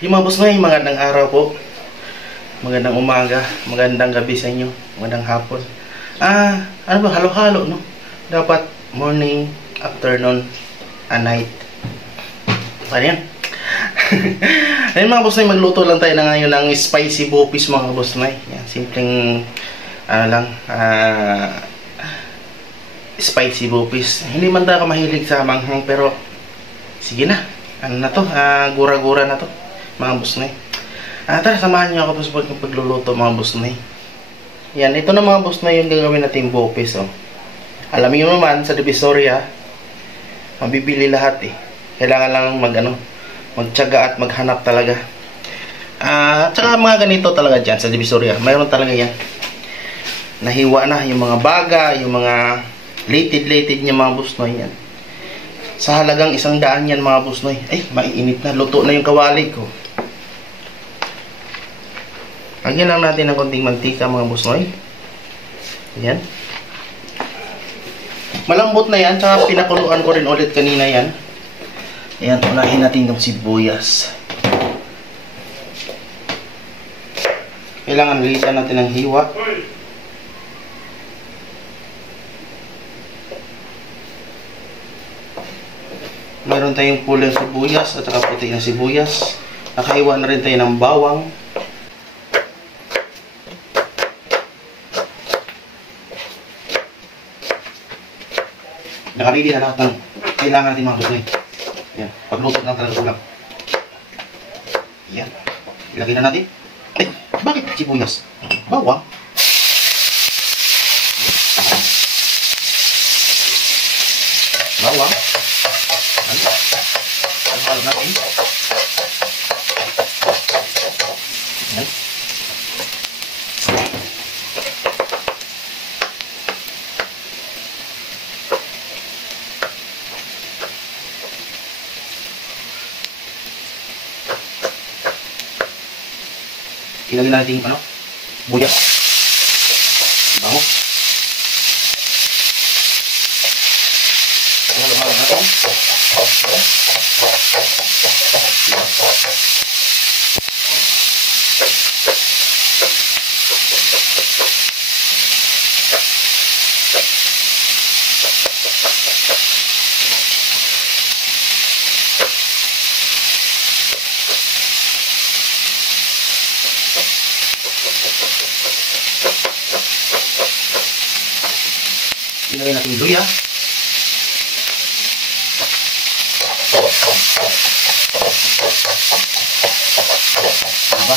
Yung mga boss may magandang araw po. Magandang umaga, magandang gabi sa inyo, magandang hapon. Ano ba, halo-halo, no? Dapat morning, afternoon, and night. Ano yan? Ayun mga boss may, magluto lang tayo na ngayon ng spicy bopis mga boss may. Yan, simpleng, spicy bopis. Hindi man tayo mahilig sa manghang, pero sige na. Ano na to? Gura-gura na to mga boss na. Tara, samahan nyo ako sa pagluluto mga boss na. Yan, ito na mga boss na yung gagawin natin bopis. Oh. Alam nyo naman, sa Divisoria, mabibili lahat eh. Kailangan lang magtiyaga at maghanap talaga. Tsaka mga ganito talaga dyan sa Divisoria. Mayroon talaga yan. Nahiwa na yung mga baga, yung mga lated niya mga boss na yan. Sa halagang 100 yan mga boss na. Ay, maiinit na. Luto na yung kawali ko. Lagyan lang natin ng konting mantika mga boss noy. Ayan. Malambot na yan. Tsaka pinakuluan ko rin ulit kanina yan. Ayan. Unahin natin yung sibuyas. Kailangan lilitan natin ng hiwa. Meron tayong pulang sibuyas at saka puti na sibuyas. Nakahiwa na rin tayo ng bawang. Nakarili na lahat ng kailangan natin mga boss na. Yan. Pagluto lang talaga ulam. Yan. Ilagay na natin. Eh, bakit sibuyas? Bawang. Bawang. Halo natin. Yan. Ilagay natin yung buya. Bango. Halo-halo natin. Ilagay natin yung luya. Diba?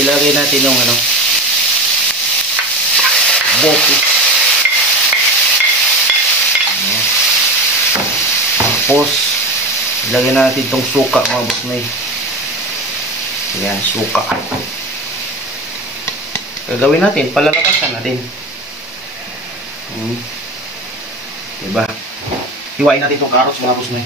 Ilagay natin yung bopis. Tapos ilagay natin itong suka mga boss na. Ayan, suka. Gagawin natin, palalakasan natin. Diba? Hiwain natin itong carrots mga boss na.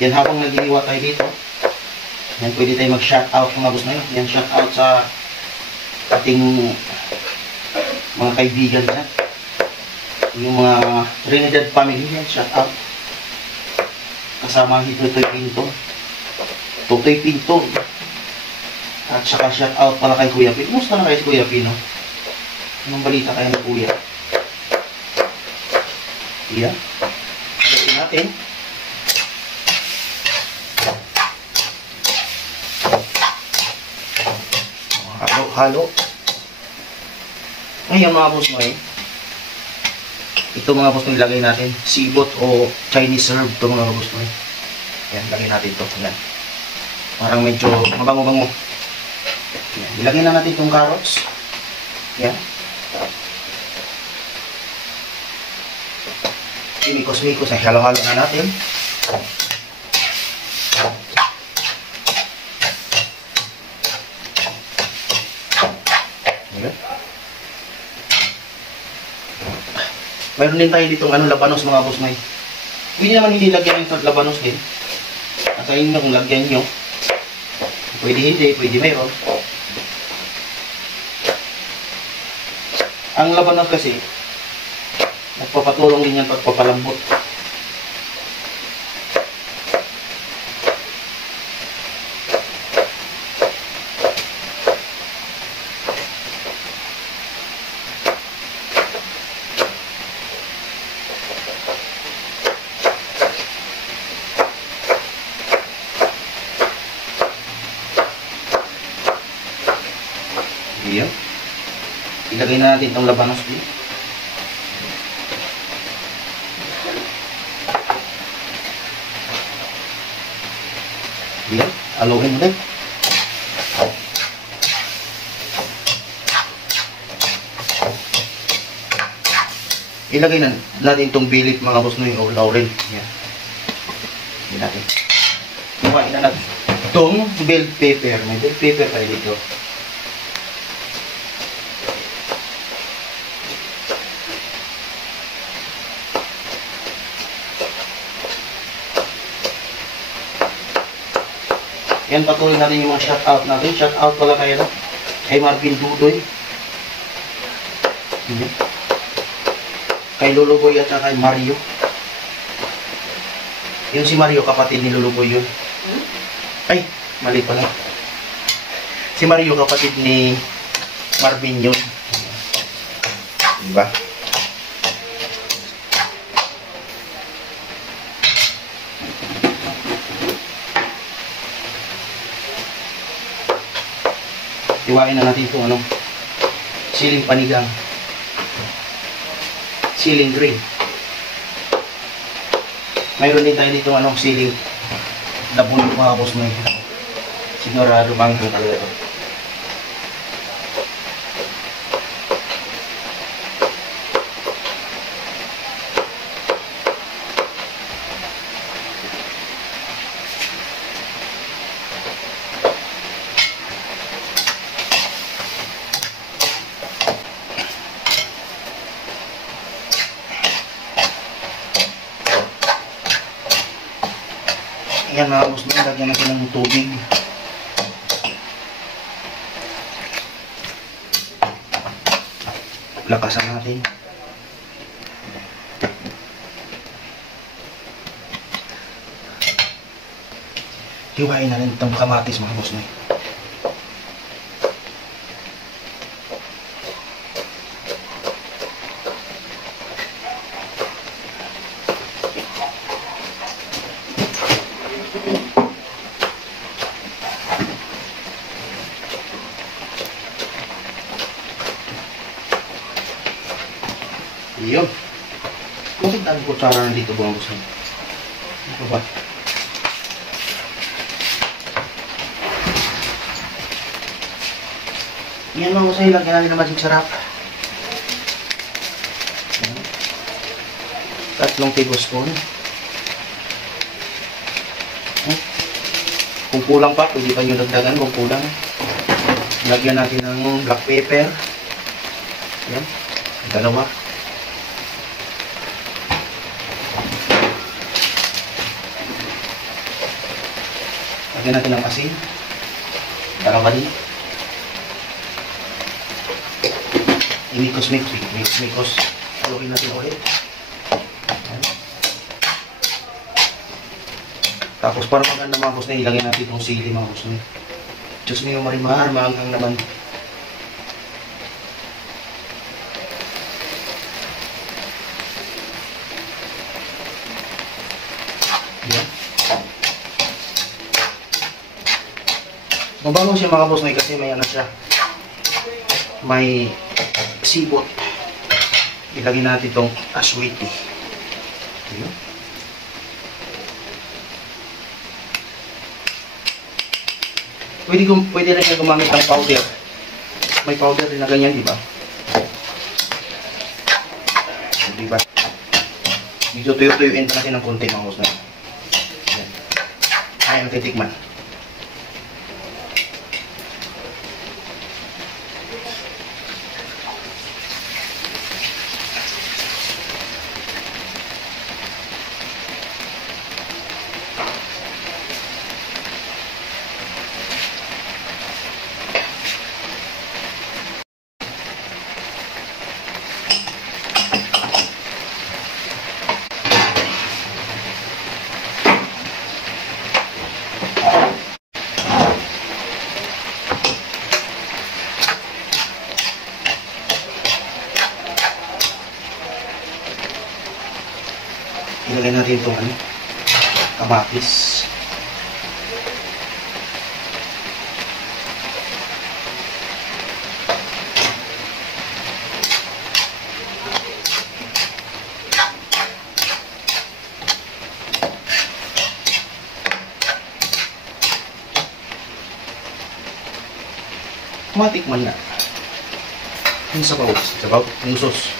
Yan, habang naghihiwa tayo dito, yan, pwede tayo mag-shoutout mga boss na yun. Yan, shoutout sa ating mga kaibigan dyan. Yung mga Trinidad family yan, shoutout. Kasama si Tutoy Pinto. Tutoy Pinto. At saka shoutout pala kay Kuya Pino. Kumusta na kayo si Kuya Pino? Anong balita kayo ng Kuya? Yan. Halokin natin. Halo. Ngayon mga boss mo ito mga boss mo ilagay natin sibot o Chinese herb ito mga boss mo. Yan, lagay natin ito. Yan. Parang medyo mabango-bango. Yan. Ilagay na natin itong carrots. Yan. Imikos-mikos ay halo-halo na natin. Mayroon din tayo ditong labanos mga boss may. Pwede naman hindi lagyan ng labanos din. At ayun na kung lagyan nyo. Pwede hindi, pwede mayroon. Ang labanos kasi, nagpapatulong din yan pagpapalambot. Ayan. Ilagay na natin itong labanos dito. Ayan. Haluin ulit. Ilagay na natin itong bilip mga boss noy o laurel. Ayan. Ilagay natin. Kuhain na natin itong bell pepper. May bell pepper tayo dito. Yan, patuloy natin yung mga shoutout natin. Shoutout pala kayo kay Marvin Dudoy. Kay Luluboy at saka kay Mario. Yung si Mario, kapatid ni Luluboy yun. Ay, mali pala. Si Mario, kapatid ni Marvin yun. Diba? Iwain na natin itong siling panigang. Siling green. Mayroon din tayo dito siling labon mga boss mo. Sigurado bang talaga ito. Yan mga boss mo, lagyan natin ng tubig. Lakasan natin. Hiwain na rin itong kamatis mga boss mo. Yun. Bakit ang kutsara na dito buong gusto? Ano ba? Yan mga gusto, ilagyan natin na maging sarap. 3 tablespoon. Kung kulang pa, pwede pa nyo dagdagan kung kulang. Lagyan natin ng black pepper. Yan. 2. Lagyan natin ng asin. 2 din. Imikos. Haluin natin ulit. Tapos para maganda mga boss na ilagay natin itong sili mga boss na. Diyos niyo marimar, maanghang naman. Yan. Mabango siya mga boss na kasi may siya. May sibot. Ilagay natin itong aswiti. Ayan. Pwede rin kayo gumamit ng powder. May powder rin na ganyan, di ba? Di ba? Dito tuyo-tuyuin pa natin ng konti mga boss na. Ayan. Ayan, titikman. ilagay natin itong ano, kamatis. Matikman na. Yung sabaw, yung sauce.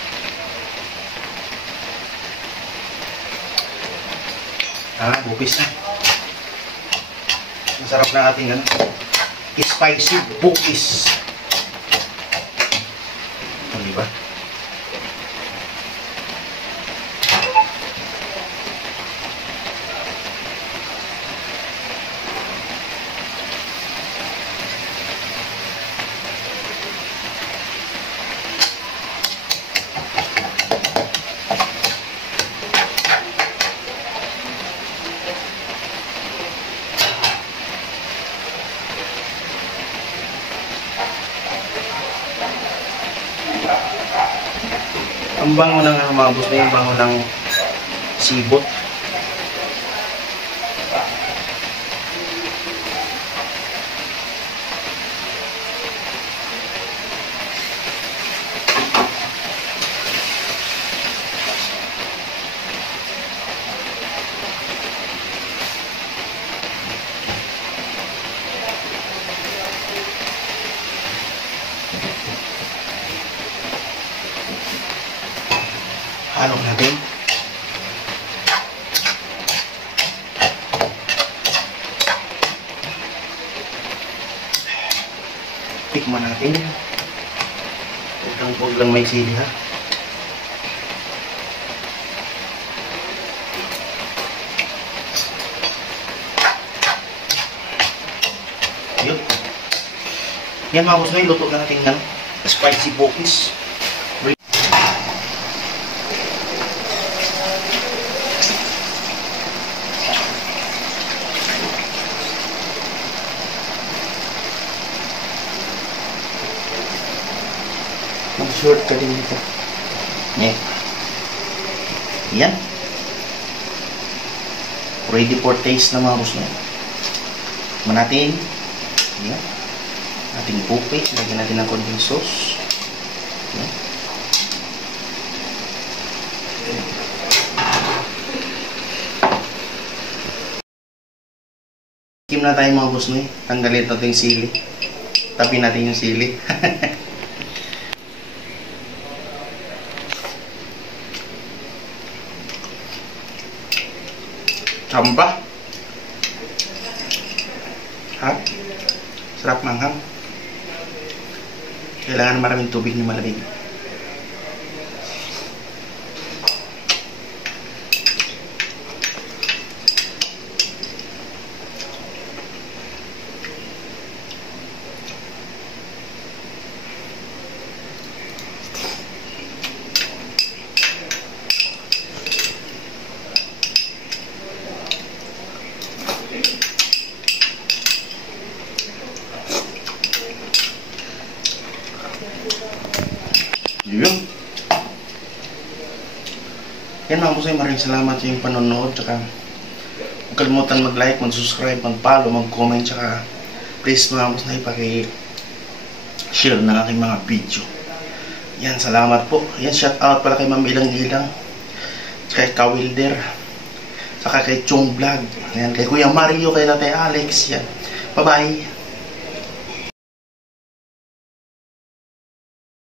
Bupis na. Masarap na ating ano, spicy bupis. O, diba? Ang bango ng mga boss na yung bango ng sibot. Halo natin. Tikman natin. Huwag lang may sili ha. Yun. Yan mga boss, luto na natin ng spicy bopis. Mag-short ka din dito. Yan. Ready for taste na mga boss na. Tikman natin. Yan. Ating bupe. Lagyan natin ng konting sauce. Yan. Kim na tayo mga boss na. Tanggalin natin yung sili. Tapi natin yung sili. Samba. Ha? Sarap manghang. Kailangan maraming tubig na malamig. Yun. Yan mga boss, maraming salamat sa inyong panonood. Tsaka huwag kalimutan mag-like, mag-subscribe, mag-follow, mag-comment. Tsaka please mga boss na ipaki-share ng aking mga video. Yan, salamat po. Yan, shout out pala kay Ma'am Ilang-Ilang, kay Kawilder, tsaka kay Chong Vlog. Yan, kay Kuya Mario, kay Tatay Alex. Yan. Bye-bye.